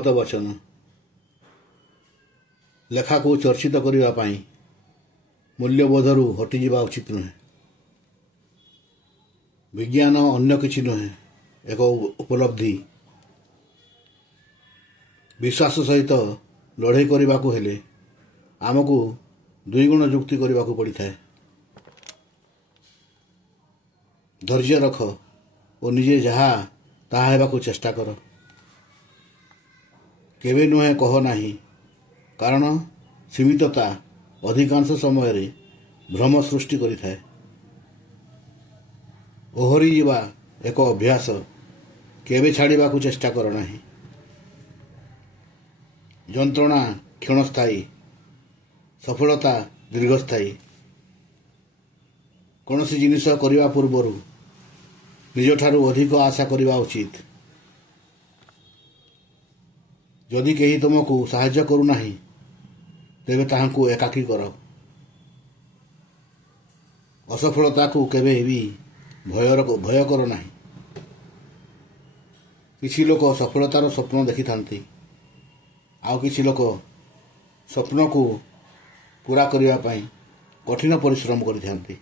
ମହତ ବଚନ। ଲେଖାକୁ ଚର୍ଚ୍ଚିତ କରିବା ପାଇଁ ମୂଲ୍ୟବୋଧରୁ ହଟିଯିବା ଉଚିତ ନୁହେଁ। ବିଜ୍ଞାନ ଅନ୍ୟ କିଛି ନୁହେଁ, ଏକ ଉପଲବ୍ଧି। ବିଶ୍ୱାସ ସହିତ ଲଢ଼େଇ କରିବାକୁ ହେଲେ ଆମକୁ ଦୁଇଗୁଣ ଯୁକ୍ତି କରିବାକୁ ପଡ଼ିଥାଏ। ଧୈର୍ଯ୍ୟ ରଖ ଓ ନିଜେ ଯାହା ତାହା ହେବାକୁ ଚେଷ୍ଟା କର। କେବେ ନୁହେଁ କହ ନାହିଁ, କାରଣ ସୀମିତତା ଅଧିକାଂଶ ସମୟରେ ଭ୍ରମ ସୃଷ୍ଟି କରିଥାଏ। ଓହରିଯିବା ଏକ ଅଭ୍ୟାସ, କେବେ ଛାଡ଼ିବାକୁ ଚେଷ୍ଟା କର ନାହିଁ। ଯନ୍ତ୍ରଣା କ୍ଷଣସ୍ଥାୟୀ, ସଫଳତା ଦୀର୍ଘସ୍ଥାୟୀ। କୌଣସି ଜିନିଷ କରିବା ପୂର୍ବରୁ ନିଜଠାରୁ ଅଧିକ ଆଶା କରିବା ଉଚିତ। ଯଦି କେହି ତୁମକୁ ସାହାଯ୍ୟ କରୁନାହିଁ, ତେବେ ତାହାଙ୍କୁ ଏକାକୀ କର। ଅସଫଳତାକୁ କେବେ ବି ଭୟ କର ନାହିଁ। କିଛି ଲୋକ ସଫଳତାର ସ୍ୱପ୍ନ ଦେଖିଥାନ୍ତି, ଆଉ କିଛି ଲୋକ ସ୍ୱପ୍ନକୁ ପୂରା କରିବା ପାଇଁ କଠିନ ପରିଶ୍ରମ କରିଥାନ୍ତି।